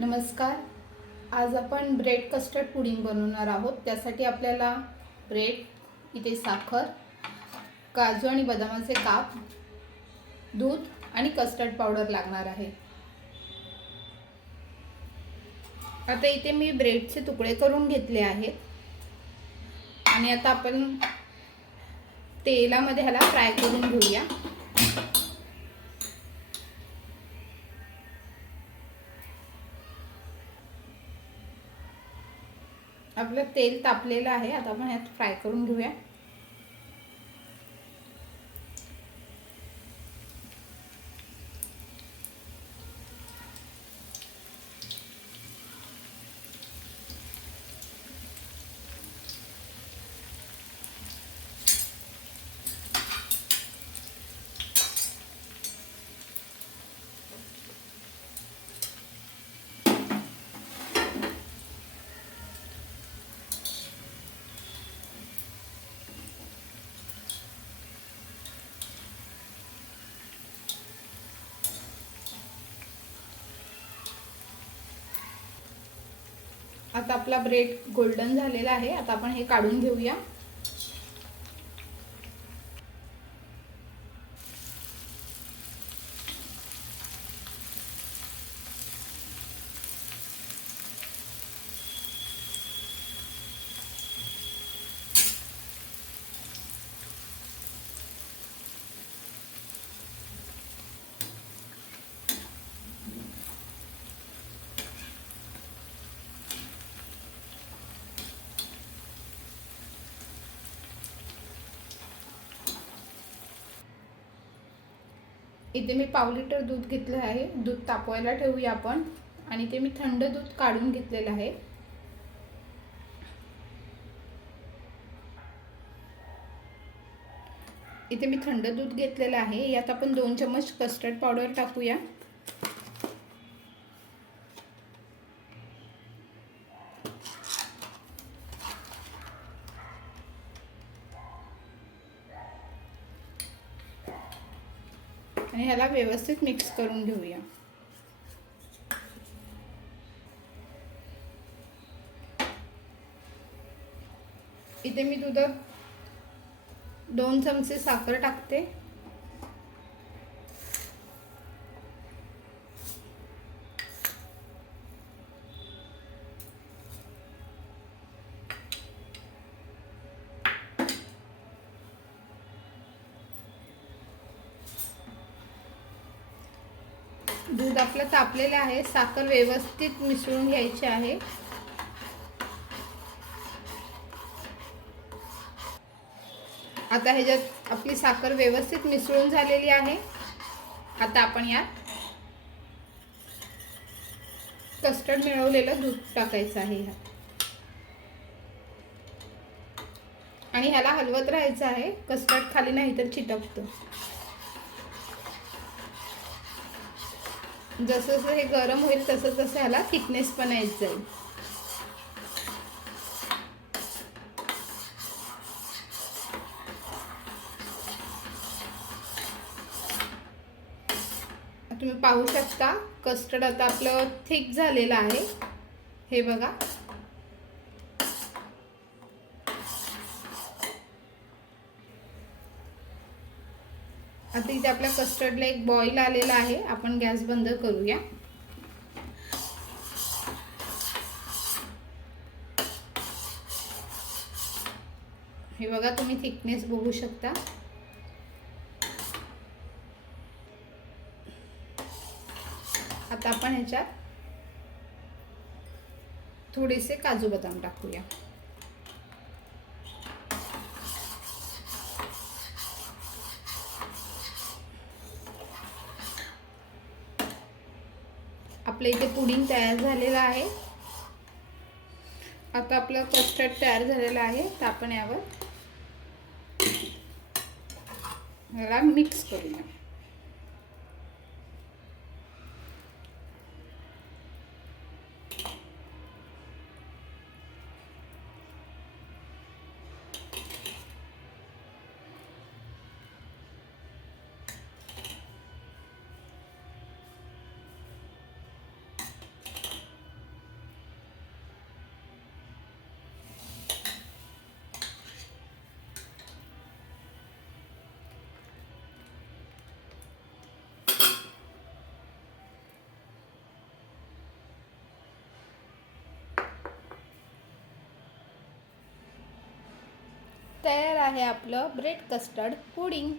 नमस्कार. आज आपण ब्रेड कस्टर्ड पुडिंग बनवणार आहोत. त्यासाठी आपल्याला ब्रेड इथे साखर काजू आणि बदामाचे काप दूध आणि कस्टर्ड पावडर लागणार आहे. आता इथे मी ब्रेडचे तुकडे करून घेतले आहेत. आणि आता आपण तेलामध्ये ह्याला फ्राय करून घेऊया. आपलं तेल तापलेलं आहे आता आपण ह्यात फ्राय करून घेऊया. आता आपला ब्रेड गोल्डन झालेला आहे. आता आपण हे काढून घेऊया. इथे मी पाव लिटर दूध घेतलं आहे. दूध तापवायला ठेवूया आपण. आणि ते मी थंड दूध काढून घेतलेलं आहे. इथे मी थंड दूध घेतलेलं आहे. यात आपण दोन चम्मच कस्टर्ड पावडर टाकूया. आणि ह्याला व्यवस्थित मिक्स करून घेऊया. इथे मी दुधात दोन चमचे साखर टाकते. दूध आपलं तापलेलं आहे. साखर व्यवस्थित मिसळून घ्यायची आहे. आता ह्याच्यात आपली साखर व्यवस्थित मिसळून झालेली आहे. आता आपण यात कस्टर्ड मिळवलेलं दूध टाकायचं आहे ह्यात. आणि ह्याला हलवत राहायचं आहे. कस्टर्ड खाली नाही तर चिटकतो. जसं जसं हे गरम होईल तसं तसं ह्याला थिकनेस पण येत जाईल. तुम्ही पाहू शकता कस्टर्ड आता आपलं थिक झालेलं आहे. हे बघा. आता इथे आपल्या कस्टर्डला एक बॉईल आलेला आहे. आपण गॅस बंद करूया. हे बघा तुम्ही थिकनेस बघू शकता. आता आपण ह्याच्यात थोडेसे काजू बदाम टाकूया. आपल्या इथे पुडिंग तयार झालेलं आहे. आता आपलं कस्टर्ड तयार झालेलं आहे. तर आपण यावर याला मिक्स करूया. तयार आहे आपलं ब्रेड कस्टर्ड पुडिंग